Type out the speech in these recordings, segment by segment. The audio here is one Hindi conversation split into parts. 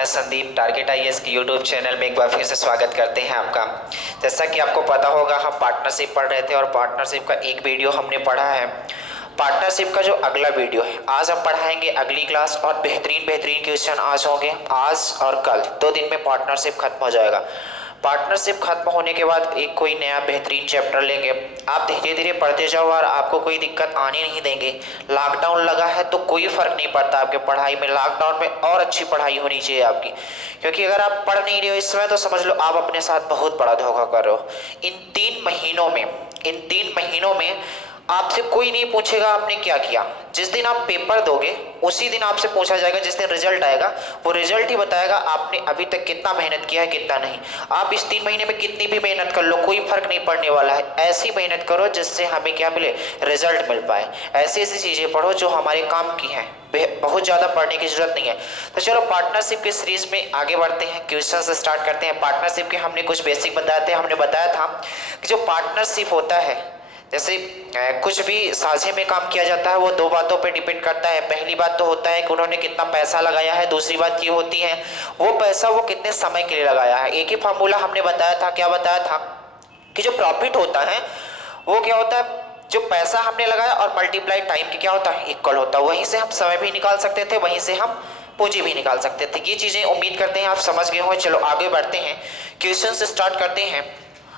मैं संदीप टारगेट आईएएस के यूट्यूब चैनल में एक बार फिर से स्वागत करते हैं आपका। जैसा कि आपको पता होगा हम पार्टनरशिप पढ़ रहे थे और पार्टनरशिप का एक वीडियो हमने पढ़ा है। पार्टनरशिप का जो अगला वीडियो है आज हम पढ़ाएंगे अगली क्लास और बेहतरीन क्वेश्चन आज होंगे। आज और कल 2 दिन में पार्टनरशिप खत्म हो जाएगा। पार्टनरशिप खत्म होने के बाद एक कोई नया बेहतरीन चैप्टर लेंगे। आप धीरे धीरे पढ़ते जाओ और आपको कोई दिक्कत आने नहीं देंगे। लॉकडाउन लगा है तो कोई फर्क नहीं पड़ता आपके पढ़ाई में। लॉकडाउन में और अच्छी पढ़ाई होनी चाहिए आपकी, क्योंकि अगर आप पढ़ नहीं रहे हो इस समय तो समझ लो आप अपने साथ बहुत बड़ा धोखा कर रहे हो। इन 3 महीनों में आपसे कोई नहीं पूछेगा आपने क्या किया। जिस दिन आप पेपर दोगे उसी दिन आपसे पूछा जाएगा, जिस दिन रिजल्ट आएगा वो रिजल्ट ही बताएगा आपने अभी तक कितना मेहनत किया है कितना नहीं। आप इस 3 महीने में कितनी भी मेहनत कर लो कोई फर्क नहीं पड़ने वाला है। ऐसी मेहनत करो जिससे हमें क्या मिले, रिजल्ट मिल पाए। ऐसी ऐसी चीज़ें पढ़ो जो हमारे काम की हैं। बहुत ज़्यादा पढ़ने की जरूरत नहीं है। तो चलो पार्टनरशिप के सीरीज में आगे बढ़ते हैं, क्वेश्चन से स्टार्ट करते हैं। पार्टनरशिप के हमने कुछ बेसिक बताए थे। हमने बताया था कि जो पार्टनरशिप होता है, जैसे कुछ भी साझे में काम किया जाता है वो 2 बातों पे डिपेंड करता है। पहली बात तो होता है कि उन्होंने कितना पैसा लगाया है, दूसरी बात ये होती है वो पैसा वो कितने समय के लिए लगाया है। एक ही फार्मूला हमने बताया था, क्या बताया था कि जो प्रॉफिट होता है वो क्या होता है, जो पैसा हमने लगाया और मल्टीप्लाई टाइम के क्या होता है, इक्वल होता है। वहीं से हम समय भी निकाल सकते थे, वहीं से हम पूंजी भी निकाल सकते थे। ये चीज़ें उम्मीद करते हैं आप समझ गए हो। चलो आगे बढ़ते हैं, क्वेश्चन से स्टार्ट करते हैं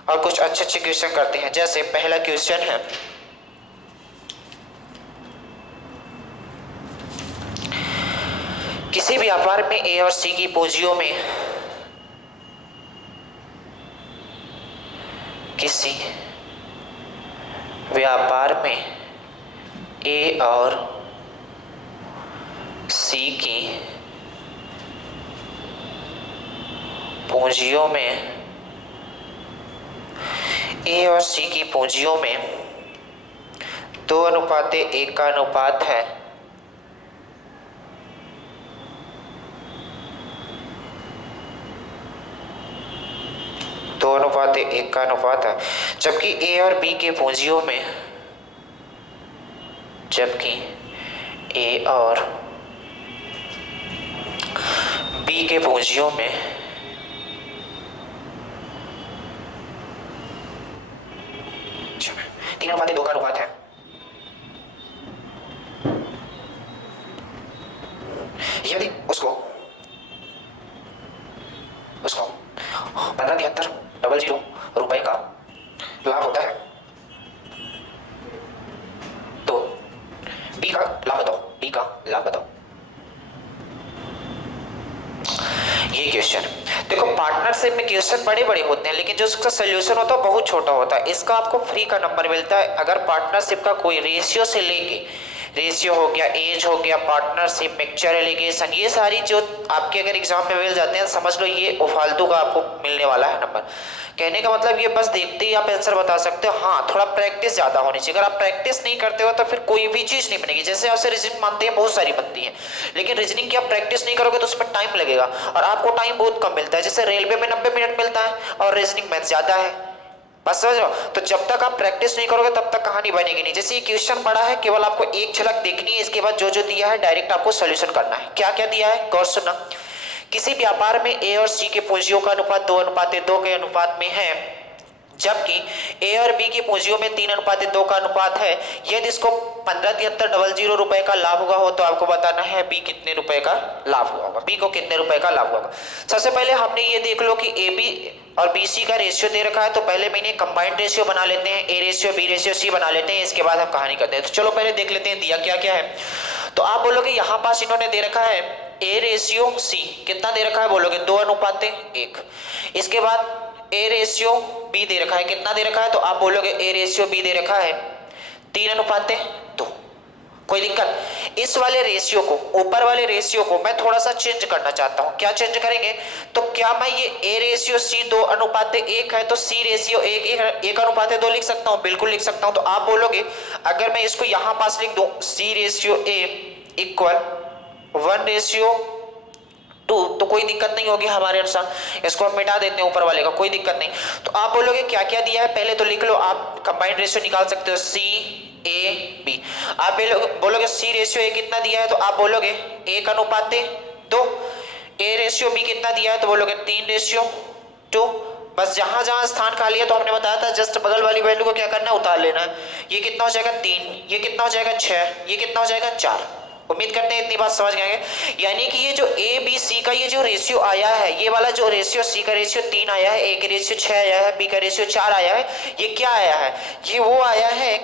और कुछ अच्छे क्वेश्चन करते हैं। जैसे पहला क्वेश्चन है, किसी व्यापार में ए और सी की पूंजियों में किसी व्यापार में ए और सी की पूंजियों में ए और सी की पूंजियों में 2:1 का अनुपात है। दो अनुपात एक का अनुपात है। जबकि ए और बी के पूंजियों में में 3:2 का अनुपात है। यदि उसको 15,73,00 रुपए का लाभ होता है तो बी का लाभ बताओ। ये क्वेश्चन देखो, पार्टनरशिप में क्वेश्चन बड़े होते हैं लेकिन जो उसका सोल्यूशन होता है बहुत छोटा होता है। इसका आपको फ्री का नंबर मिलता है अगर पार्टनरशिप का कोई रेशियो से लेके, रेशियो हो गया, एज हो गया, पार्टनरशिप, मिक्सचर एलिगेशन, ये सारी जो आपके अगर एग्जाम में मिल जाते हैं समझ लो ये फालतू का आपको मिलने वाला है नंबर। कहने का मतलब ये बस देखते ही आप आंसर बता सकते हो। हाँ, थोड़ा प्रैक्टिस ज़्यादा होनी चाहिए। अगर आप प्रैक्टिस नहीं करते हो तो फिर कोई भी चीज़ नहीं बनेगी। जैसे आपसे रीजनिंग मानते हैं बहुत सारी बनती है, लेकिन रीजनिंग की आप प्रैक्टिस नहीं करोगे तो उसमें टाइम लगेगा और आपको टाइम बहुत कम मिलता है। जैसे रेलवे में 90 मिनट मिलता है और रीजनिंग मैथ ज़्यादा है, बस समझ रहे हो। तो जब तक आप प्रैक्टिस नहीं करोगे तब तक कहानी बनेगी नहीं। जैसे ये क्वेश्चन पढ़ा है, केवल आपको एक झलक देखनी है, इसके बाद जो जो दिया है डायरेक्ट आपको सॉल्यूशन करना है। क्या क्या दिया है गौर सुनना। किसी व्यापार में ए और सी के पूंजियों का अनुपात 2:2 के अनुपात में है, जबकि ए और बी की पूंजियों में 3:2 का अनुपात है। यदि इसको 15,73,00 रुपए का लाभ हुआ हो तो आपको बताना है बी कितने रुपए का लाभ हुआ होगा, बी को कितने रुपए का लाभ हुआ होगा। सबसे पहले हमने ये देख लो कि ए बी और बी सी का रेशियो दे रखा है, तो पहले मैंने कंबाइंड रेशियो बना लेते हैं, A ratio B ratio C बना लेते हैं, इसके बाद हम कहानी करते हैं। तो चलो पहले देख लेते हैं दिया क्या क्या है। तो आप बोलोगे यहाँ पास इन्होंने दे रखा है ए रेशियो सी, कितना दे रखा है बोलोगे 2:1। इसके बाद ए रेशियो बी दे रखा है, कितना दे रखा है तो आप बोलोगे ए रेशियो बी दे रखा है 3:2। कोई दिक्कत। इस वाले रेशियो को, ऊपर वाले रेशियो को मैं थोड़ा सा चेंज करना चाहता हूं। क्या चेंज करेंगे, तो क्या मैं ये ए रेशियो सी 2:1 है तो सी रेशियो 1:2 लिख सकता हूं? बिल्कुल लिख सकता हूं। तो आप बोलोगे अगर मैं इसको यहां पास लिख दूं सी रेशियो ए इक्वल 1:2 तो कोई दिक्कत नहीं होगी हमारे अनुसार। इसको हम मिटा देते हैं ऊपर वाले का, कोई दिक्कत नहीं। तो आप बोलोगे क्या क्या दिया है पहले तो लिख लो। आप कंबाइंड रेशियो निकाल सकते हो सी ए बी। आप बोलोगे सी रेशियो ए कितना दिया है तो आप बोलोगे 1:2। A/B कितना दिया है तो बोलोगे 3/2। बस जहां जहां स्थान खाली है तो हमने बताया था जस्ट बगल वाली वैल्यू को क्या करना है, उतार लेना है। ये कितना हो जाएगा 3, ये कितना हो जाएगा 6, ये कितना हो जाएगा 4। उम्मीद करते हैं इतनी बात समझ गए। यानी कि ये जो A/B/C का ये जो रेशियो आया है, ये वाला जो रेशियो C का रेशियो 3 आया है, A का रेशियो 6 आया है, B का रेशियो 4 आया है, ये क्या आया है, ये वो आया है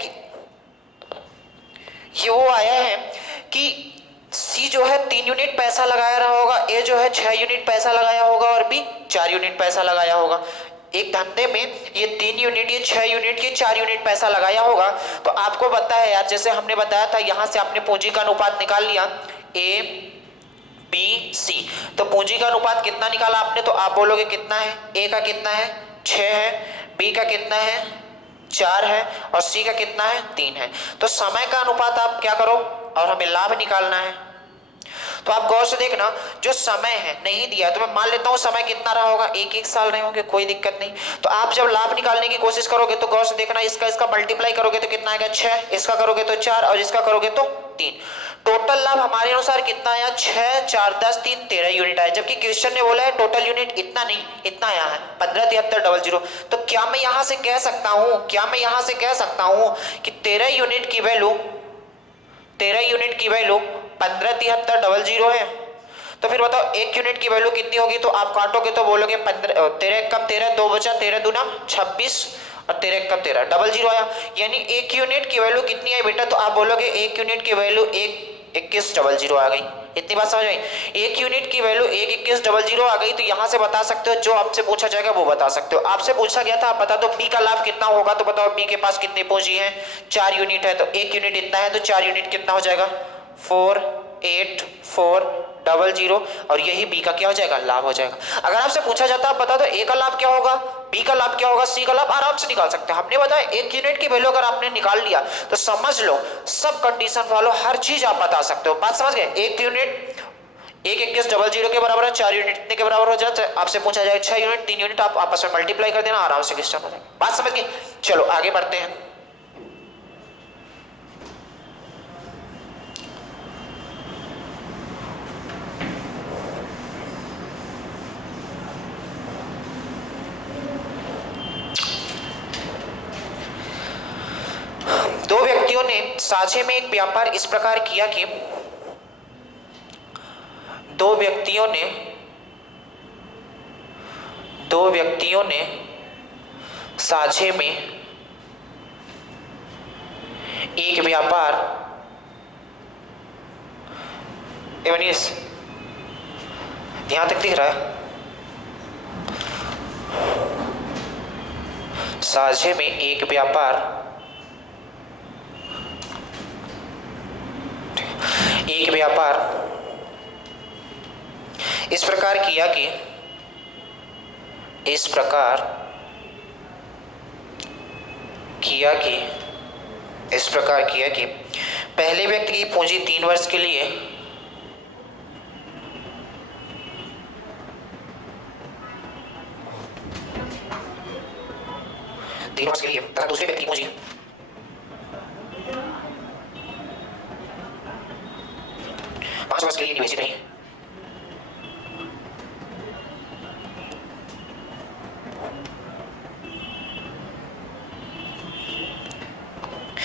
कि C जो है 3 यूनिट पैसा लगाया रहा होगा, A जो है 6 यूनिट पैसा लगाया होगा और B 4 यूनिट पैसा लगाया होगा। एक धंधे में ये 3 यूनिट, ये 6 यूनिट, ये 4 यूनिट पैसा लगाया होगा। तो आपको पता है यार, जैसे हमने बताया था यहां से आपने पूंजी का अनुपात निकाल लिया A/B/C। तो पूंजी का अनुपात कितना निकाला आपने, तो आप बोलोगे कितना है, A का कितना है 6 है, B का कितना है 4 है और C का कितना है 3 है। तो समय का अनुपात आप क्या करो, और हमें लाभ निकालना है। तो आप गौर से देखना, जो समय है नहीं दिया तो मैं मान लेता हूं समय कितना रहा होगा, 1 साल रहे होंगे, कोई दिक्कत नहीं। तो आप जब लाभ निकालने की कोशिश करोगे तो गौर से देखना, इसका मल्टीप्लाई करोगे तो कितना आएगा 6, इसका करोगे तो 4 और इसका करोगे तो 3। टोटल लाभ हमारे अनुसार कितना आया, 6 4 10 3 13 यूनिट आया। जबकि क्वेश्चन ने बोला है टोटल यूनिट इतना नहीं, इतना आया है 157300। तो क्या मैं यहां से कह सकता हूं कि 13 यूनिट की वैल्यू 157300 है। तो फिर बताओ 1 यूनिट की वैल्यू कितनी होगी, तो आप काटोगे तो बोलोगे 15, 13 कम 13 2 बचा, 13 दूना 26 और 13 कम 13 00 आया। यानी 1 यूनिट की वैल्यू कितनी आई बेटा, तो आप बोलोगे 1 यूनिट की वैल्यू 2100 आ गई। इतनी बात समझ आई। 1 यूनिट की वैल्यू 2100 आ गई। तो यहां से बता सकते हो, जो आपसे पूछा जाएगा वो बता सकते हो। आपसे पूछा गया था आप बता दो बी का लाभ कितना होगा, तो बताओ बी के पास कितनी पूंजी है, 4 यूनिट है। तो 1 यूनिट इतना है तो 4 यूनिट कितना हो जाएगा 4840 और यही बी का क्या हो जाएगा, लाभ हो जाएगा। अगर आपसे पूछा जाता आप बता दो ए का लाभ क्या होगा, बी का लाभ क्या होगा, सी का लाभ, आराम से निकाल सकते हैं। हमने बताया 1 यूनिट की वैल्यू अगर आपने निकाल लिया तो समझ लो सब कंडीशन फॉलो, हर चीज आप बता सकते हो। बात समझ गए। 1 यूनिट 2100 के बराबर है, 4 यूनिट इतने के बराबर हो जाता है। आपसे पूछा जाए 6 यूनिट 3 यूनिट, आप आपस में मल्टीप्लाई कर देना, आराम से क्वेश्चन हो जाएगा। बात समझ गए। चलो आगे बढ़ते हैं। दो व्यक्तियों ने साझे में एक व्यापार इस प्रकार किया कि दो व्यक्तियों ने साझे में एक व्यापार, एवनीस यहां तक दिख रहा है, साझे में एक व्यापार इस प्रकार किया कि पहले व्यक्ति की पूंजी 3 वर्ष के लिए तथा दूसरे व्यक्ति की पूंजी 5 वर्ष के लिए निवेशित रही।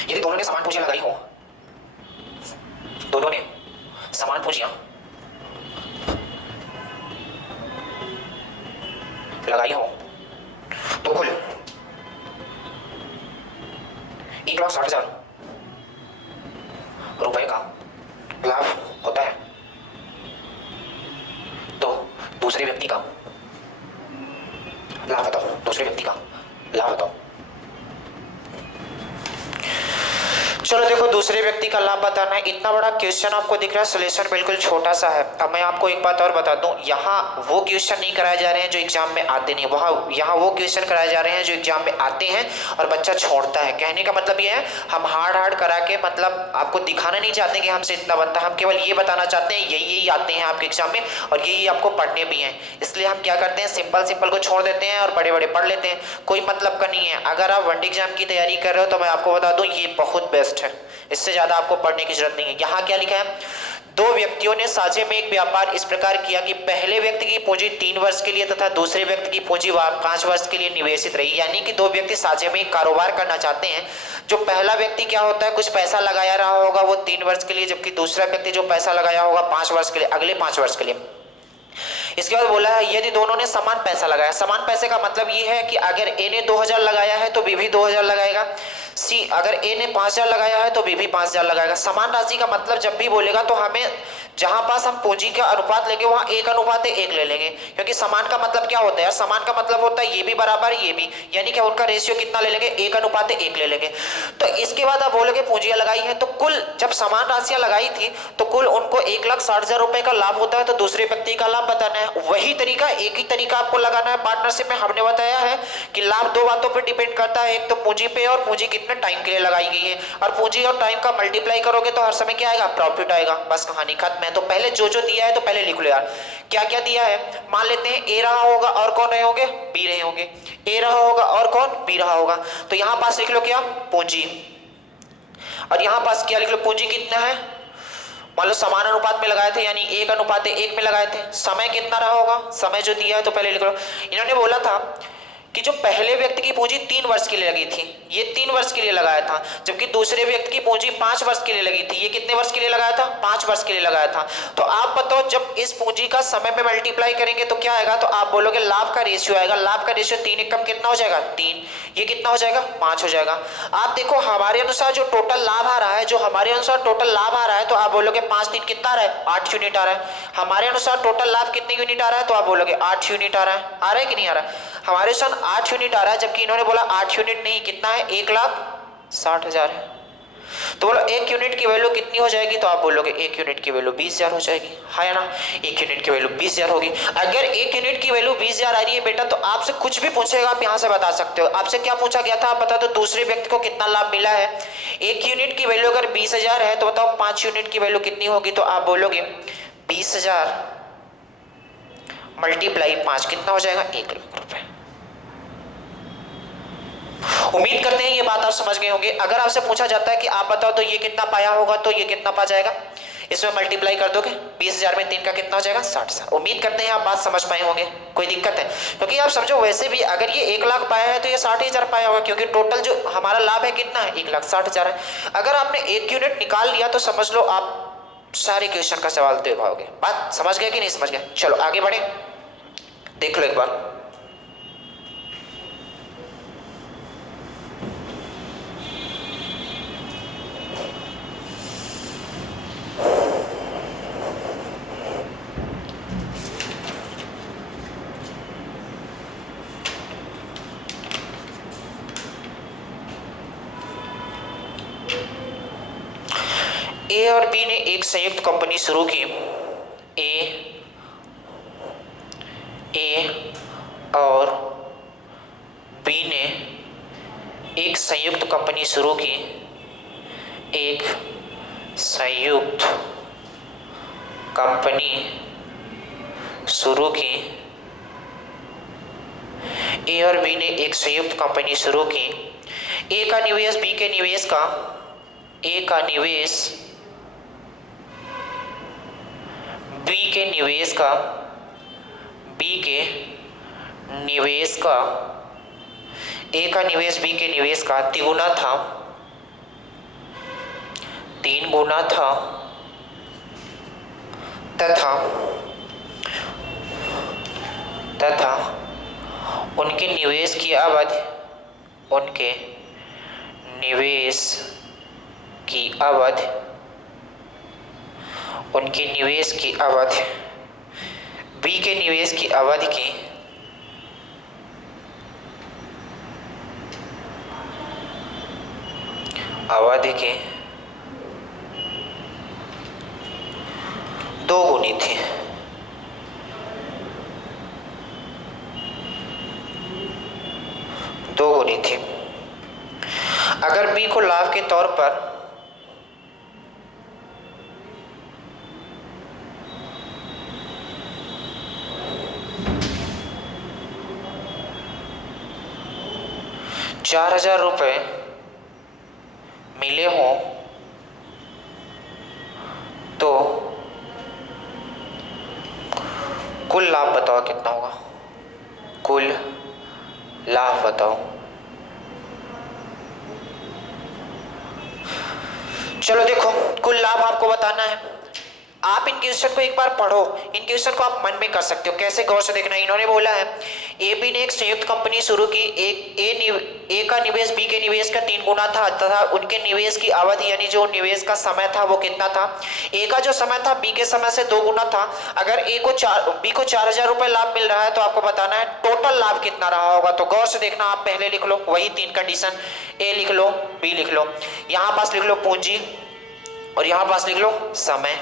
यदि दोनों ने समान पूंजियां लगाई हो, दोनों ने समान पूंजियां लगाई हो तो कुल 1,60,000 रुपए का लाभ होता है। तो दूसरे व्यक्ति का लाभ बताओ। चलो देखो, दूसरे व्यक्ति का लाभ बताना है। इतना बड़ा क्वेश्चन आपको दिख रहा है, सॉल्यूशन बिल्कुल छोटा सा है। अब मैं आपको एक बात और बता दूं, यहाँ वो क्वेश्चन नहीं कराए जा रहे हैं जो एग्जाम में आते नहीं, यहाँ वो क्वेश्चन कराए जा रहे हैं जो एग्जाम में आते हैं और बच्चा छोड़ता है। कहने का मतलब ये है, हम हार्ड करा के मतलब आपको दिखाना नहीं चाहते कि हमसे इतना बनता है। हम केवल ये बताना चाहते हैं यही आते हैं आपके एग्जाम में और यही आपको पढ़ने भी हैं। इसलिए हम क्या करते हैं, सिंपल को छोड़ देते हैं और बड़े पढ़ लेते हैं। कोई मतलब का नहीं है। अगर आप 1D एग्जाम की तैयारी कर रहे हो तो मैं आपको बता दूं ये बहुत बेस्ट जस्ट है, इससे ज्यादा आपको पढ़ने की जरूरत नहीं है। यहाँ क्या लिखा है, दो व्यक्तियों ने साझे में एक व्यापार इस प्रकार किया कि पहले व्यक्ति की पूंजी 3 वर्ष के लिए तथा दूसरे व्यक्ति की पूंजी 5 वर्ष के लिए निवेशित रही। यानी कि दो व्यक्ति साझे में एक कारोबार करना चाहते हैं। जो पहला व्यक्ति क्या होता है, कुछ पैसा लगाया रहा होगा वो 3 वर्ष के लिए, जबकि दूसरा व्यक्ति जो पैसा लगाया होगा 5 वर्ष के लिए, अगले 5 वर्ष के लिए। इसके बाद बोला है यदि दोनों ने समान पैसा लगाया, समान पैसे का मतलब ये है कि अगर ए ने 2000 लगाया है तो बी भी 2000 लगाएगा, सी अगर ए ने 5000 लगाया है तो बी भी 5000 लगाएगा। समान राशि का मतलब जब भी बोलेगा तो हमें जहां पास हम पूंजी का अनुपात लेंगे वहां 1:1 ले लेंगे, क्योंकि समान का मतलब क्या होता है यार, समान का मतलब होता है ये भी बराबर ये भी, यानी कि उनका रेशियो कितना ले लेंगे, 1:1 ले लेंगे। तो इसके बाद आप बोलोगे पूंजियां लगाई है तो कुल जब समान राशियां लगाई थी तो कुल उनको 1,60,000 रुपए का लाभ होता है, तो दूसरे व्यक्ति का लाभ बताना है। वही तरीका, एक ही तरीका आपको लगाना है पार्टनरशिप में। हमने बताया है कि लाभ दो बातों पर डिपेंड करता है, एक तो पूंजी पे और पूंजी कितने टाइम के लिए लगाई गई है, और पूंजी और टाइम का मल्टीप्लाई करोगे तो हर समय क्या आएगा, प्रॉफिट आएगा। बस कहानी खत्म है। तो पहले जो दिया है तो पहले लिख लो यार, क्या क्या दिया है। मान लेते हैं ए रहा होगा और कौन रहे होंगे, बी रहे होंगे, ए रहा होगा और कौन, बी रहा होगा। तो यहां पास लिख लो क्या, पूंजी, और यहां पास क्या लिख लो, पूंजी कितना है, मान लो समान अनुपात में लगाए थे, यानी 1:1 में लगाए थे। समय कितना रहा होगा, समय जो दिया है तो पहले लिख लो। इन्होंने बोला था कि जो पहले व्यक्ति की पूंजी 3 वर्ष के लिए लगी थी, ये 3 वर्ष के लिए लगाया था, जबकि दूसरे व्यक्ति की पूंजी 5 वर्ष के लिए लगी थी, ये कितने वर्ष के लिए लगाया था, 5 वर्ष के लिए लगाया था। तो आप बताओ जब इस पूंजी का समय में मल्टीप्लाई करेंगे तो क्या आएगा, तो आप बोलोगे लाभ का रेशियो आएगा। लाभ का रेशियो 3 एकम कितना हो जाएगा, 3, ये कितना हो जाएगा, 5 हो जाएगा। आप देखो हमारे अनुसार जो टोटल लाभ आ रहा है, जो हमारे अनुसार टोटल लाभ आ रहा है, तो आप बोलोगे 5 3 कितना आ रहा है, 8 यूनिट आ रहा है। हमारे अनुसार टोटल लाभ कितने यूनिट आ रहा है, तो आप बोलोगे 8 यूनिट आ रहा है कि नहीं आ रहा है। हमारे अनुसार 8 यूनिट आ रहा है, जबकि इन्होंने बोला 8 यूनिट नहीं, कितना है, 1,60,000 है। तो बोलो 1 यूनिट की वैल्यू कितनी हो जाएगी, तो आप बोलोगे 1 यूनिट की वैल्यू 20,000 हो जाएगी, है ना। 1 यूनिट की वैल्यू 20,000 होगी। अगर 1 यूनिट की वैल्यू 20,000 आ रही है बेटा, तो आपसे कुछ भी पूछेगा आप यहाँ से बता सकते हो। आपसे क्या पूछा गया था, आप बता दो दूसरे व्यक्ति को कितना लाभ मिला है। 1 यूनिट की वैल्यू अगर 20,000 है तो बताओ 5 यूनिट की वैल्यू कितनी होगी, तो आप बोलोगे 20,000 मल्टीप्लाई 5 कितना हो जाएगा, 1,00,000 रुपए। उम्मीद करते हैं ये बात आप समझ गए होंगे। अगर आपसे पूछा जाता है कि आप बताओ तो ये कितना पाया होगा, तो ये कितना पा जाएगा, इसमें मल्टीप्लाई कर दोगे, 20,000 में 3 का कितना हो जाएगा, 60,000। उम्मीद करते हैं आप बात समझ पाए होंगे, कोई दिक्कत है, क्योंकि आप समझो वैसे भी अगर ये 1,00,000 पाया है तो ये 60,000 पाया होगा, क्योंकि टोटल जो हमारा लाभ है कितना है, 1,60,000 है। अगर आपने 1 यूनिट निकाल लिया तो समझ लो आप सारे क्वेश्चन का सवाल दे पाओगे। बात समझ गए कि नहीं समझ गए। चलो आगे बढ़े, देख लो एक बार। ए और बी ने एक संयुक्त कंपनी शुरू की। ए और बी ने एक संयुक्त कंपनी शुरू की, एक संयुक्त कंपनी शुरू की। ए और बी ने एक संयुक्त कंपनी शुरू की। ए का निवेश बी के निवेश का, ए का निवेश बी के निवेश का, बी के निवेश का, ए का निवेश बी के निवेश का तिगुना था, 3 गुना था, तथा उनके निवेश की अवधि, उनके निवेश की अवधि, उनके निवेश की अवधि, बी के निवेश की अवधि की अवधि के 2 गुनी थी। अगर बी को लाभ के तौर पर ₹4,000 मिले हों तो कुल लाभ बताओ कितना होगा, कुल लाभ बताओ। चलो देखो, कुल लाभ आपको बताना है। आप इन क्वेश्चन को एक बार पढ़ो, इन क्वेश्चन को आप मन में कर सकते हो। कैसे, गौर से देखना। इन्होंने बोला है ए बी ने एक संयुक्त कंपनी शुरू की, ए का निवेश बी के निवेश का 3 गुना था तथा उनके निवेश की अवधि यानी जो निवेश का समय था वो कितना था, ए का जो समय था बी के समय से 2 गुना था। अगर बी को 4,000 रुपए लाभ मिल रहा है तो आपको बताना है टोटल लाभ कितना रहा होगा। तो गौर से देखना, आप पहले लिख लो वही 3 कंडीशन, ए लिख लो, बी लिख लो, यहां पास लिख लो पूंजी और यहां पास लिख लो समय।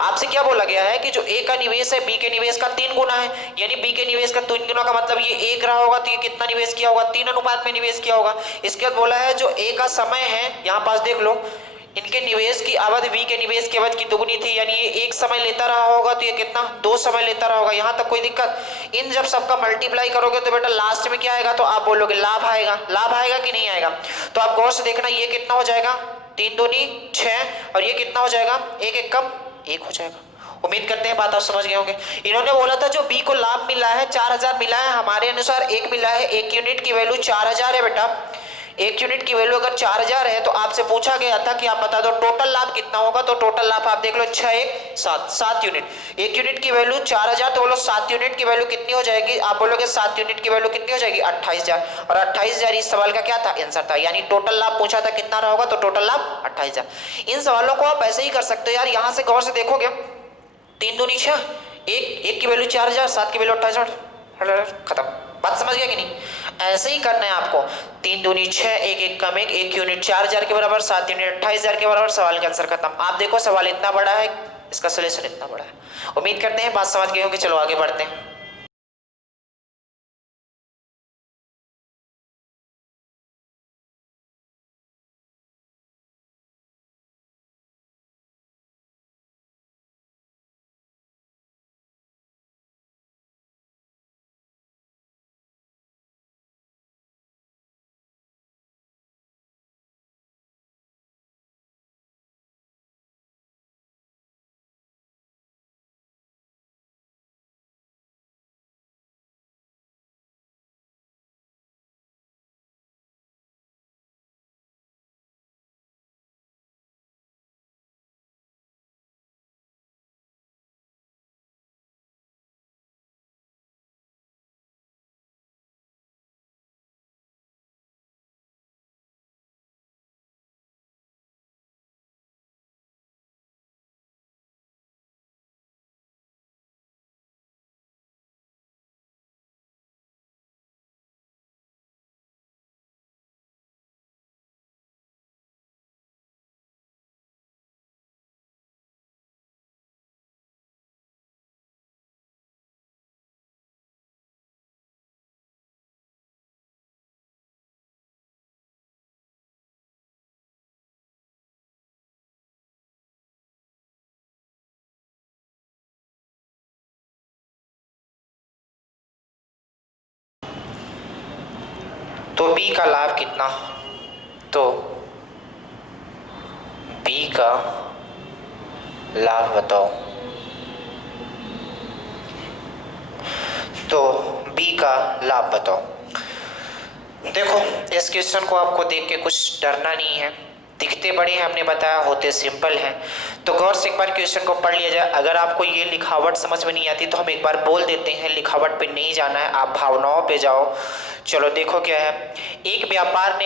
आपसे क्या बोला गया है कि जो ए का निवेश है बी के निवेश का 3 गुना है, यानी बी के निवेश का 3 गुना का मतलब ये 1 रहा होगा तो ये कितना निवेश किया होगा, 3 अनुपात में निवेश किया होगा। इसके बाद बोला है जो ए का समय है, यहां पास देख लो, इनके निवेश की अवधि बी के निवेश की अवधि की दुगुनी थी, यानी ये 1 समय लेता रहा होगा तो ये कितना 2 समय लेता रहा होगा। यहां तक कोई दिक्कत? इन जब सबका मल्टीप्लाई करोगे तो बेटा लास्ट में क्या आएगा, तो आप बोलोगे लाभ आएगा। लाभ आएगा कि नहीं आएगा? तो आप गौर से देखना, ये कितना हो जाएगा, 3 दूनी 6 और ये कितना हो जाएगा, 1 एक कम 1 हो जाएगा। उम्मीद करते हैं बात आप समझ गए होंगे। इन्होंने बोला था जो बी को लाभ मिला है 4,000 मिला है, हमारे अनुसार 1 मिला है, 1 यूनिट की वैल्यू 4,000 है बेटा। 1 यूनिट की वैल्यू अगर 4,000 है तो आपसे पूछा गया था कि आप बता दो टोटल लाभ कितना होगा, तो टोटल लाभ आप देख लो 6 1 7 7 यूनिट। 1 यूनिट की वैल्यू 4,000 तो बोलो 7 यूनिट की वैल्यू कितनी हो जाएगी, आप बोलोगे 7 यूनिट की वैल्यू कितनी हो जाएगी, 28,000। और 28,000 इस सवाल का क्या था, आंसर था। यानी टोटल लाभ पूछा था कितना रहा होगा, तो टोटल लाभ 28,000। इन सवालों को आप ऐसे ही कर सकते हो यार। यहां से गौर से देखोगे 3 दूनी 6, 1 की वैल्यू 4,000, 7 की वैल्यू 28,000, खत्म। बात समझ गया कि नहीं? ऐसे ही करना है आपको। 3 दूनी 6, 1 एक कम 1 यूनिट 4,000 के बराबर, 7 यूनिट 28,000 के बराबर। सवाल का आंसर खत्म। आप देखो सवाल इतना बड़ा है, इसका सोल्यूशन इतना बड़ा है। उम्मीद करते हैं बात समझ गए होंगे। चलो आगे बढ़ते हैं। तो बी का लाभ कितना, तो बी का लाभ बताओ। तो बी का लाभ बताओ। देखो इस क्वेश्चन को आपको देख के कुछ डरना नहीं है। दिखते बड़े हैं, हमने बताया, होते सिंपल हैं। तो गौर से एक बार क्वेश्चन को पढ़ लिया जाए। अगर आपको ये लिखावट समझ में नहीं आती तो हम एक बार बोल देते हैं, लिखावट पे नहीं जाना है, आप भावनाओं पे जाओ। चलो देखो क्या है। एक व्यापार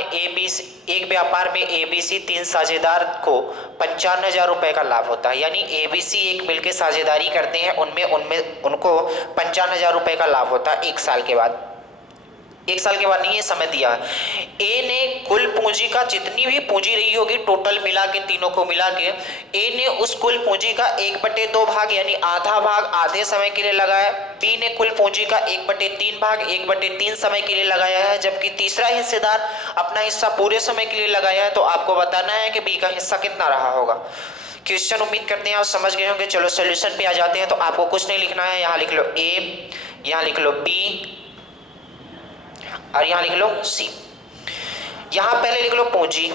में एबीसी 3 साझेदार को 55,000 रुपए का लाभ होता है। यानी एबीसी एक मिलकर साझेदारी करते हैं, उनमें उनको 55,000 रुपए का लाभ होता है 1 साल के बाद। 1 साल के बाद नहीं, ये समय दिया। ए ने कुल पूंजी का जितनी भी पूंजी रही होगी टोटल मिला के, तीनों को मिला के, ए ने उस कुल पूंजी का 1/2 भाग यानी आधा भाग आधे समय के लिए लगाया। बी ने कुल पूंजी का 1/3 भाग 1/3 समय के लिए लगाया है, जबकि तीसरा हिस्सेदार अपना हिस्सा पूरे समय के लिए लगाया है। तो आपको बताना है कि बी का हिस्सा कितना रहा होगा। क्वेश्चन उम्मीद करते हैं आप समझ गए होंगे। चलो सोल्यूशन पे आ जाते हैं। तो आपको कुछ नहीं लिखना है, यहाँ लिख लो ए, यहाँ लिख लो बी और यहां लिख लो सी। यहां पहले लिख लो पूंजी,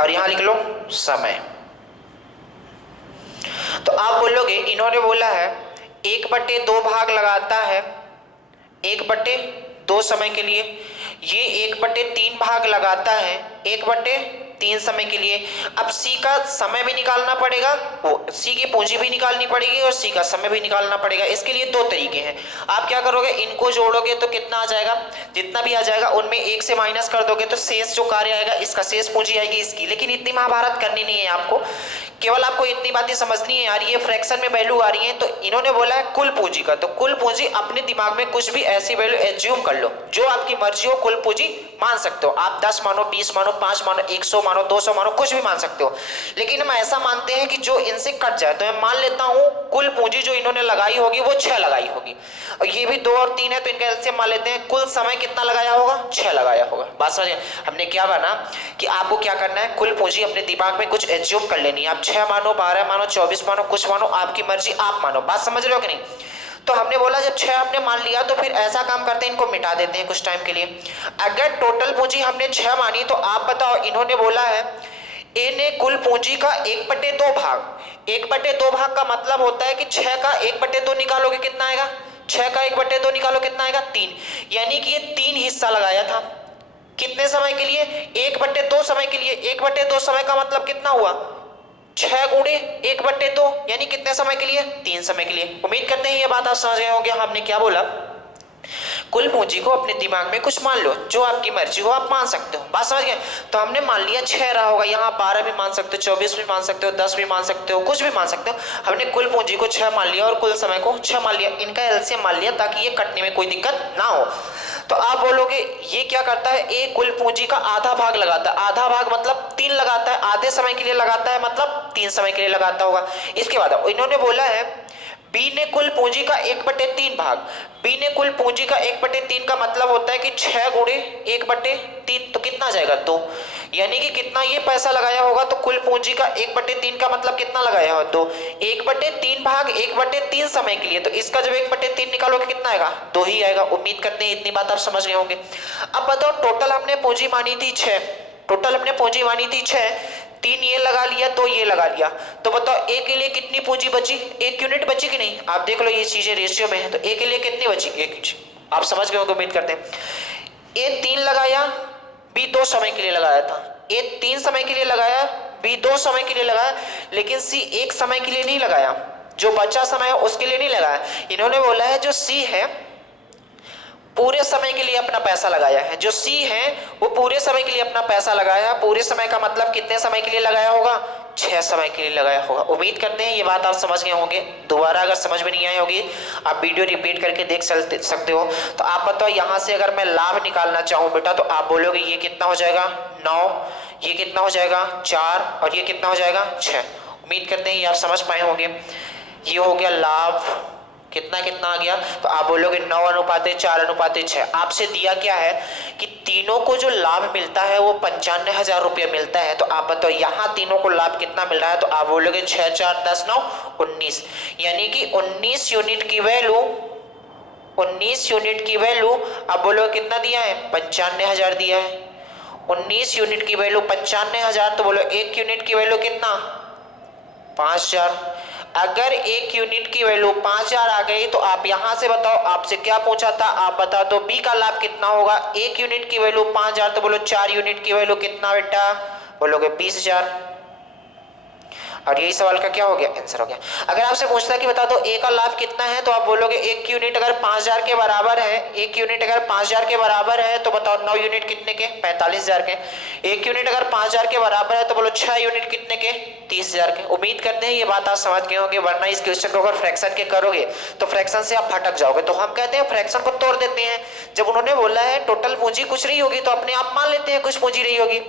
और यहां लिख लो समय। तो आप बोलोगे इन्होंने बोला है 1/2 भाग लगाता है 1/2 समय के लिए, ये 1/3 भाग लगाता है 1/3 समय के लिए। अब सी का समय भी निकालना पड़ेगा, वो सी की पूंजी भी निकालनी पड़ेगी और सी का समय भी निकालना पड़ेगा। इसके लिए दो तरीके हैं। आप क्या करोगे, इनको जोड़ोगे तो कितना आ जाएगा, जितना भी आ जाएगा उनमें 1 से माइनस कर दोगे तो शेष जो कार्य आएगा इसका शेष पूंजी आएगी इसकी। लेकिन इतनी महाभारत करनी नहीं है आपको, केवल आपको इतनी बातें समझनी है यार। ये फ्रैक्शन में वैल्यू आ रही है तो इन्होंने बोला है कुल पूंजी का, तो कुल पूंजी अपने दिमाग में कुछ भी ऐसी वैल्यू एज्यूम कर लो जो आपकी मर्जी हो, कुल पूंजी मान सकते हो आप। 10 मानो, 20 मानो, 5 मानो, 100 मानो, 200 मानो, कुछ भी मान सकते हो। लेकिन हम ऐसा मानते हैं कि जो इनसे कट जाए, तो मैं मान लेता हूं कुल पूंजी जो इन्होंने लगाई होगी वो 6 लगाई होगी, और ये भी 2 और 3 है तो इनका एलसीएम मान लेते हैं। कुल समय कितना लगाया होगा, 6 लगाया होगा। बात समझिए, हमने क्या बना कि आपको क्या करना है, कुल पूंजी अपने दिमाग में कुछ एज्यूम कर लेनी है। आप 6 मानो, 12 मानो, 24 मानो, कुछ मानो, आपकी मर्जी, आप मानो। बात समझ रहे हो कि नहीं। तो हमने बोला जब 6 हमने मान लिया तो फिर ऐसा काम करते हैं, इनको मिटा देते हैं कुछ टाइम के लिए। अगर टोटल पूंजी हमने 6 मानी तो आप बताओ, इन्होंने बोला है ए ने कुल पूंजी का 1/2 भाग, 1/2 भाग का मतलब होता है कि 6 का 1/2 निकालोगे कितना आएगा, 6 का 1/2 निकालो कितना आएगा 3, यानी कि ये 3 हिस्सा लगाया था। कितने समय के लिए, 1/2 समय के लिए। 1/2 समय का मतलब कितना हुआ, 6 गुणे 1/2, यानी कितने समय के लिए, 3 समय के लिए। उम्मीद करते हैं ये बात आप समझ गए होंगे। हमने क्या बोला, कुल पूंजी को अपने दिमाग में कुछ मान लो, जो आपकी मर्जी हो आप मान सकते हो। बात समझ गए। तो हमने मान लिया 6 रहा होगा, यहाँ 12 भी मान सकते हो, 24 भी मान सकते हो, 10 भी मान सकते हो, कुछ भी मान सकते हो। हमने कुल पूंजी को 6 मान लिया और कुल समय को 6 मान लिया, इनका एलसीएम मान लिया ताकि ये कटने में कोई दिक्कत ना हो। तो आप बोलोगे ये क्या करता है, ए कुल पूंजी का आधा भाग लगाता है। आधा भाग मतलब 3 लगाता है, आधे समय के लिए लगाता है मतलब 3 समय के लिए लगाता होगा। इसके बाद इन्होंने बोला है बी ने कुल पूंजी का 1/3 भाग, बी ने कुल पूंजी का 1/3 का मतलब होता है कि 6 गुणे 1/3, तो कितना जाएगा 2, यानी कि कितना ये पैसा लगाया होगा। तो कुल पूंजी का 1/3 का मतलब कितना लगाया होगा 2, 1/3 भाग 1/3 समय के लिए, तो इसका जब 1/3 निकालोगे कितना आएगा, 2 ही आएगा। उम्मीद करते हैं इतनी बात आप समझ गए होंगे। अब बताओ टोटल हमने पूंजी मानी थी 6, टोटल हमने पूंजी मानी थी 6, 3 ये लगा लिया, 2 ये लगा लिया, तो बताओ ए के लिए कितनी पूंजी बची, 1 यूनिट बची कि नहीं। आप देख लो ये चीजें रेशियो में है, तो ए के लिए कितनी बची, 1। आप समझ गए होंगे उम्मीद करते हैं। ए 3 लगाया, बी 2 समय के लिए लगाया था। ए 3 समय के लिए लगाया, बी 2 समय के लिए लगाया, लेकिन सी 1 समय के लिए नहीं लगाया, जो बचा समय है उसके लिए नहीं लगाया। इन्होंने बोला है जो सी है पूरे समय के लिए अपना पैसा लगाया है, जो सी है वो पूरे समय के लिए अपना पैसा लगाया है। पूरे समय का मतलब कितने समय के लिए लगाया होगा, 6 समय के लिए लगाया होगा। उम्मीद करते हैं ये बात आप समझ गए होंगे। दोबारा अगर समझ में नहीं आई होगी आप वीडियो रिपीट करके देख सकते हो। तो आप बताओ यहाँ से अगर मैं लाभ निकालना चाहूँ बेटा, तो आप बोलोगे ये कितना हो जाएगा 9, ये कितना हो जाएगा 4, और ये कितना हो जाएगा 6। उम्मीद करते हैं ये आप समझ पाए होंगे। ये हो गया लाभ, कितना कितना आ गया, तो आप बोलोगे 9:4:6। आपसे दिया क्या है कि तीनों को जो लाभ मिलता है वो 95,000 रुपये मिलता है। तो आप बताओ यहाँ तीनों को लाभ कितना मिल रहा है, तो आप बोलोगे 6 4 10 9 19, यानी कि 19 यूनिट की वैल्यू, 19 यूनिट की वैल्यू आप बोलोगे कितना दिया है, 95,000 दिया है। 19 यूनिट की वैल्यू 95,000, तो बोलो 1 यूनिट की वैल्यू कितना, 5,000। अगर 1 यूनिट की वैल्यू 5,000 आ गई तो आप यहां से बताओ, आपसे क्या पूछा था, आप बता दो बी का लाभ कितना होगा। 1 यूनिट की वैल्यू 5,000, तो बोलो 4 यूनिट की वैल्यू कितना बेटा, बोलोगे 20,000। और यही सवाल का क्या हो गया, आंसर हो गया। अगर आपसे पूछता कि बता दो ए का लाभ कितना है, तो आप बोलोगे 1 यूनिट अगर 5,000 के बराबर है, 1 यूनिट अगर 5,000 के बराबर है तो बताओ 9 यूनिट कितने के, 45,000 के। 1 यूनिट अगर 5,000 के बराबर है तो बोलो 6 यूनिट कितने के, 30,000 के। उम्मीद करते हैं ये बात आप समझ गए होंगे, वरना इस क्वेश्चन को अगर फ्रैक्शन के करोगे तो फ्रैक्शन से आप भटक जाओगे। तो हम कहते हैं फ्रैक्शन को तोड़ देते हैं। जब उन्होंने बोला है टोटल पूंजी कुछ नहीं होगी तो अपने आप मान लेते हैं कुछ पूंजी रही होगी।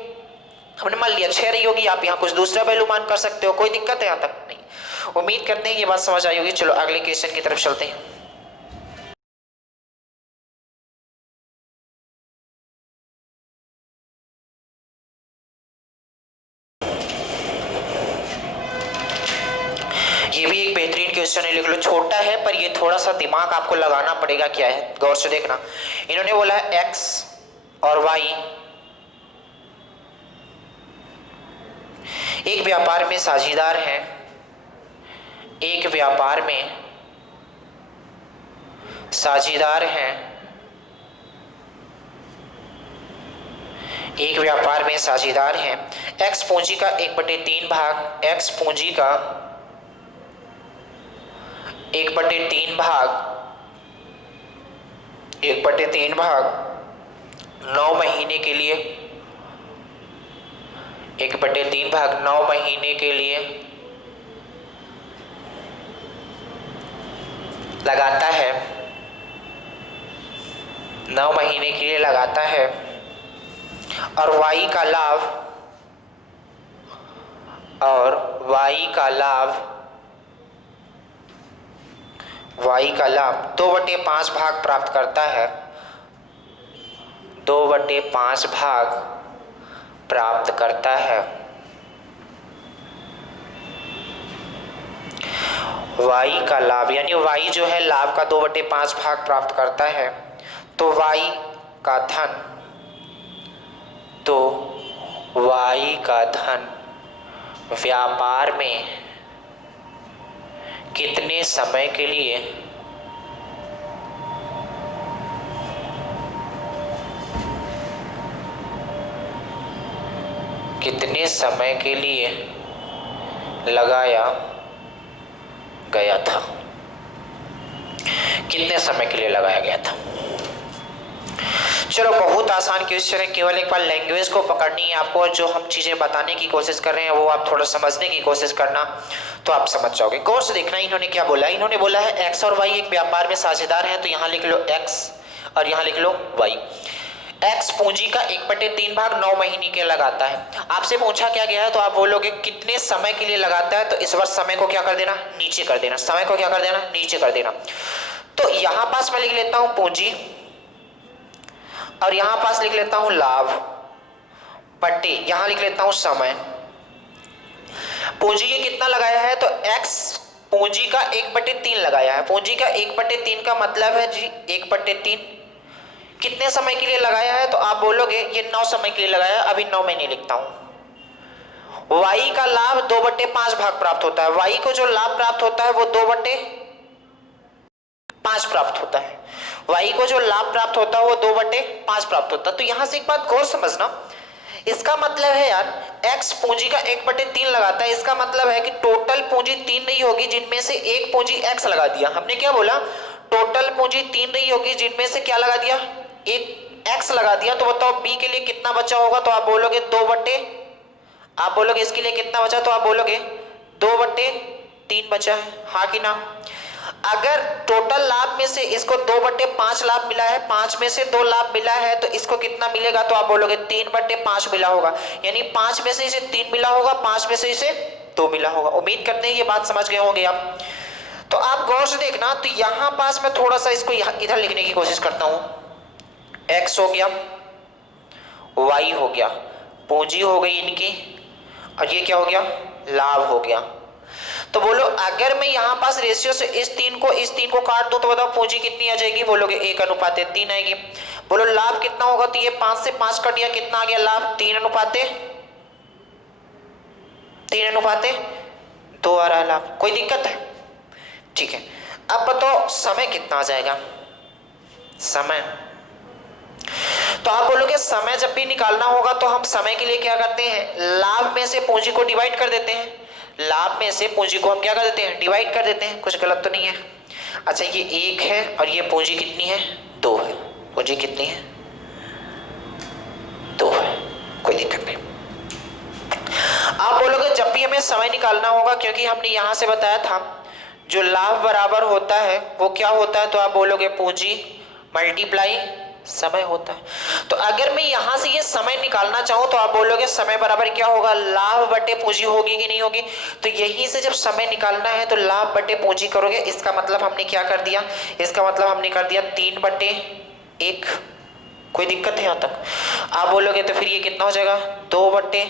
हमने मान लिया 6 रही होगी, आप यहाँ कुछ दूसरा वैल्यू मान कर सकते हो, कोई दिक्कत है यहाँ तक नहीं। उम्मीद करते हैं ये बात समझ आई होगी। चलो अगले क्वेश्चन की तरफ चलते हैं। ये भी एक बेहतरीन क्वेश्चन है, लिख लो। छोटा है पर ये थोड़ा सा दिमाग आपको लगाना पड़ेगा। क्या है, गौर से देखना। इन्होंने बोला है x और y एक व्यापार में साझेदार हैं, एक व्यापार में साझेदार हैं, एक व्यापार में साझेदार हैं। एक्स पूंजी का 1/3 भाग, एक्स पूंजी का 1/3 भाग, 1/3 भाग 9 महीने के लिए, 1/3 भाग 9 महीने के लिए लगाता है, 9 महीने के लिए लगाता है। और वाई का लाभ, और वाई का लाभ, वाई का लाभ 2/5 भाग प्राप्त करता है, 2/5 भाग प्राप्त करता है। वाई का लाभ यानी वाई जो है लाभ का 2/5 भाग प्राप्त करता है। तो वाई का धन, तो वाई का धन व्यापार में कितने समय के लिए लगाया गया था, कितने समय के लिए लगाया गया था। चलो बहुत आसान क्वेश्चन है, केवल एक बार लैंग्वेज को पकड़नी है आपको, और जो हम चीजें बताने की कोशिश कर रहे हैं वो आप थोड़ा समझने की कोशिश करना, तो आप समझ जाओगे। गौर से देखना इन्होंने क्या बोला। इन्होंने बोला है एक्स और वाई एक व्यापार में साझेदार हैं, तो यहाँ लिख लो एक्स और यहाँ लिख लो वाई। एक्स पूंजी का 1/3 भाग 9 महीने के लगाता है। आपसे पूछा क्या गया है, तो आप बोलोगे कितने समय के लिए लगाता है, तो इस बार समय को क्या कर देना, नीचे कर देना, समय को क्या कर देना, नीचे कर देना। तो यहां पास मैं लिख लेता हूं पूंजी, और यहां पास लिख लेता हूं लाभ बट्टे, यहां लिख लेता हूं समय। पूंजी ये कितना लगाया है, तो एक्स पूंजी का 1/3 लगाया है। पूंजी का 1/3 का मतलब है जी 1/3 कितने समय के लिए लगाया है, तो आप बोलोगे ये 9 समय के लिए लगाया है, अभी 9 महीने लिखता हूं। वाई का लाभ 2/5 भाग प्राप्त होता है। वाई को जो लाभ प्राप्त होता है वो 2/5 प्राप्त होता है। वाई को जो लाभ प्राप्त होता है वो 2/5 प्राप्त होता है। तो यहां से एक बात गौर समझना, इसका मतलब है यार एक्स पूंजी का 1/3 लगाता है, इसका मतलब है कि टोटल पूंजी 3 नहीं होगी जिनमें से एक पूंजी एक्स लगा दिया। हमने क्या बोला, टोटल पूंजी 3 नहीं होगी जिनमें से क्या लगा दिया, एक एक्स लगा दिया। तो बताओ बी के लिए कितना बचा होगा, तो आप बोलोगे 2/, आप बोलोगे इसके लिए कितना बचा, तो आप बोलोगे 2/3 बचा है, हाँ कि ना। अगर टोटल लाभ में से इसको 2/5 लाभ मिला है, 5 में से 2 लाभ मिला है, तो इसको कितना मिलेगा, तो आप बोलोगे 3/5 मिला होगा। यानी 5 में से इसे 3 मिला होगा, 5 में से इसे 2 मिला होगा। उम्मीद करते हैं ये बात समझ गए होंगे आप। तो आप गौर से देखना, तो यहां पास मैं थोड़ा सा इसको इधर लिखने की कोशिश करता हूं। एक्स हो गया, वाई हो गया, पूंजी हो गई इनकी, और ये क्या हो गया, लाभ हो गया। तो बोलो अगर मैं यहां पास रेशियो से इस 3 को काट दूं, तो बताओ पूंजी कितनी आ जाएगी, बोलोगे 1:3 आएगी। बोलो लाभ कितना होगा, तो ये 5 से 5 कट गया, कितना आ गया लाभ, 3:2 आ रहा है लाभ। कोई दिक्कत है, ठीक है। अब बताओ समय कितना आ जाएगा, समय। तो आप बोलोगे समय जब भी निकालना होगा तो हम समय के लिए क्या करते हैं, लाभ में से पूंजी को डिवाइड कर देते हैं। लाभ में से पूंजी को हम क्या कर देते हैं, डिवाइड कर देते हैं। कुछ गलत तो नहीं है। अच्छा ये 1 है और ये पूंजी कितनी है, 2 है। पूंजी कितनी है, 2 है, कोई दिक्कत नहीं। आप बोलोगे जब भी हमें समय निकालना होगा, क्योंकि हमने यहां से बताया था जो लाभ बराबर होता है वो क्या होता है, तो आप बोलोगे पूंजी मल्टीप्लाई समय होता है। तो अगर मैं यहां से ये समय निकालना चाहूं, तो आप बोलोगे समय बराबर क्या होगा, लाभ बटे पूंजी होगी कि नहीं होगी। तो यहीं से जब समय निकालना है तो लाभ बटे पूंजी करोगे। इसका मतलब हमने क्या कर दिया, इसका मतलब हमने कर दिया 3/1। कोई दिक्कत है यहां तक। आप बोलोगे तो फिर ये कितना हो जाएगा, 2/,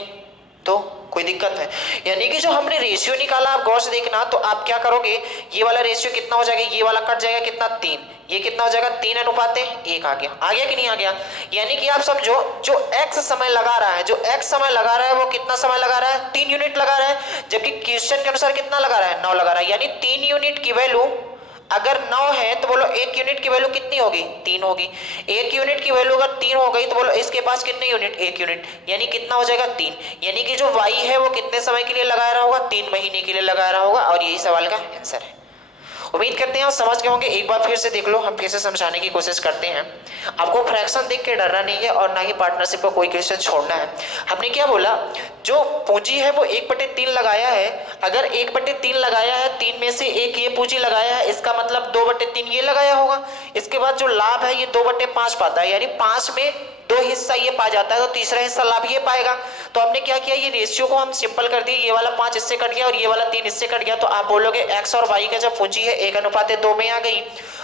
तो कोई दिक्कत है। यानी कि जो हमने रेशियो निकाला, आप गौर से देखना, तो आप क्या करोगे, ये वाला रेशियो कितना हो जाएगा, ये वाला कट जाएगा कितना 3, ये कितना हो जाएगा 3:1 आ गया कि नहीं आ गया। यानी कि आप समझो जो x समय लगा रहा है, जो x समय लगा रहा है वो कितना समय लगा रहा है, 3 यूनिट लगा रहा है, जबकि क्वेश्चन के अनुसार कितना लगा रहा है, 9 लगा रहा है। यानी 3 यूनिट की वैल्यू अगर 9 है तो बोलो 1 यूनिट की वैल्यू कितनी होगी, 3 होगी। 1 यूनिट की वैल्यू अगर 3 हो गई तो बोलो इसके पास कितने यूनिट, 1 यूनिट, यानी कितना हो जाएगा 3। यानी कि जो y है वो कितने समय के लिए लगा रहा होगा, 3 महीने के लिए लगा रहा होगा, और यही सवाल का आंसर है। उम्मीद करते हैं आप समझ गए होंगे। एक बार फिर से देख लो, हम फिर से समझाने की कोशिश करते हैं। आपको फ्रैक्शन देख के डरना नहीं है और ना ही पार्टनरशिप का कोई क्वेश्चन छोड़ना है। हमने क्या बोला, जो पूंजी है वो 1/3 लगाया है। अगर 1/3 लगाया है, 3 में से 1 ये पूंजी लगाया है, इसका मतलब 2/3 ये लगाया होगा। इसके बाद जो लाभ है ये 2/5 पाता है, यानी 5 में 2 हिस्सा ये पा जाता है, तो तीसरा हिस्सा लाभ ये पाएगा। तो हमने क्या किया, ये रेशियो को हम सिंपल कर दिए, ये वाला 5 इससे कट गया और ये वाला 3 इससे कट गया। तो आप बोलोगे x और y का जब पूंजी है 1:2 में आ गई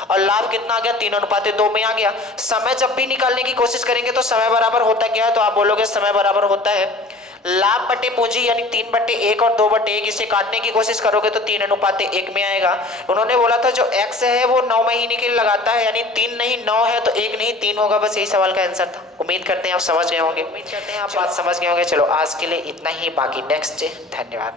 और लाभ कितना आ गया, 3:2 में आ गया। समय जब भी निकालने की कोशिश करेंगे तो समय बराबर होता क्या है, तो आप बोलोगे समय बराबर होता है लाभ बटे पूंजी, यानी 3/1 और 2/1, इसे काटने की कोशिश करोगे तो 3:1 में आएगा। उन्होंने बोला था जो x है वो 9 महीने के लिए लगाता है, यानी 3 नहीं 9 है तो 1 नहीं 3 होगा। बस यही सवाल का आंसर था। उम्मीद करते हैं आप समझ गए होंगे, उम्मीद करते हैं आप बात समझ गए होंगे। चलो आज के लिए इतना ही, बाकी नेक्स्ट। धन्यवाद।